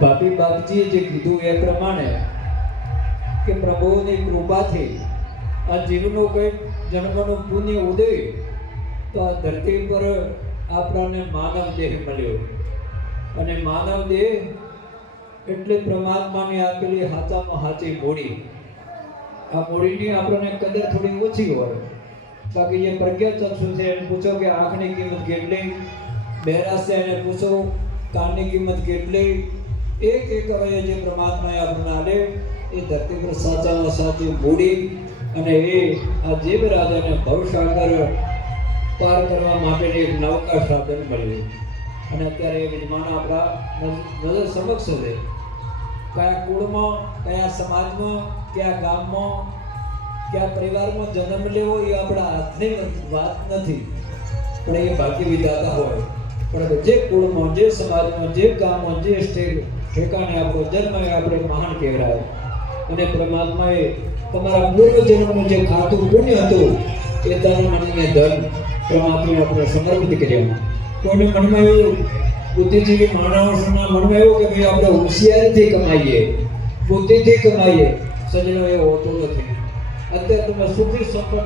બાપી બાપજીએ જે કીધું એ પ્રમાણે કે પ્રભુની કૃપાથી આ જીવનો કંઈક જન્મનો પુણ્ય ઉદય તો આ ધરતી પર આપણને માનવ દેહ મળ્યો અને માનવ દેહ એટલે પરમાત્માની આપેલી હાથામાં હાથી મૂડી. આ મૂડીની આપણને કદર થોડી ઓછી હોય. બાકી જે પ્રજ્ઞાચક્ષુ છે એને પૂછો કે આંખની કિંમત કેટલી, બહેરાશ છે એને પૂછો કાનની કિંમત કેટલી. એક એક અવયવ જે પરમાત્માએ આપણને આલે એ ધરતી પર સાચામાં સાચી મૂડી અને એ આ જીવ રાજાને ભવસાગર પાર કરવા માટેની એક નૌકા સાધન મળ્યું. અને અત્યારે એ વિદ્યમાન આપણા નજર સમક્ષ છે. કયા કુળમાં, કયા સમાજમાં, કયા ગામમાં, કયા પરિવારમાં જન્મ લેવો એ આપણા હાથની વાત નથી, પણ એ ભાગ્ય વિધાતા હોય. પણ જે કુળમાં, જે સમાજમાં, જે ગામમાં, જે ઠેકાણે આપણો જન્મ એ આપણે મહાન કહેવાય. અને પરમાત્માએ તમારા પૂર્વ જન્મનું જે ખાતું પુણ્ય હતું એ તન મનને ધન પરમાત્માએ આપણે સમર્પિત કર્યા. કોઈને મનમાં એવું બુદ્ધિજીવી માણસોના મનમાં એવું કે ભાઈ આપણે હોશિયારીથી કમાઈએ, બુદ્ધિથી કમાઈએ, સજનો એ હોતું નથી. અત્યારે તમે સુખી સંપન્ન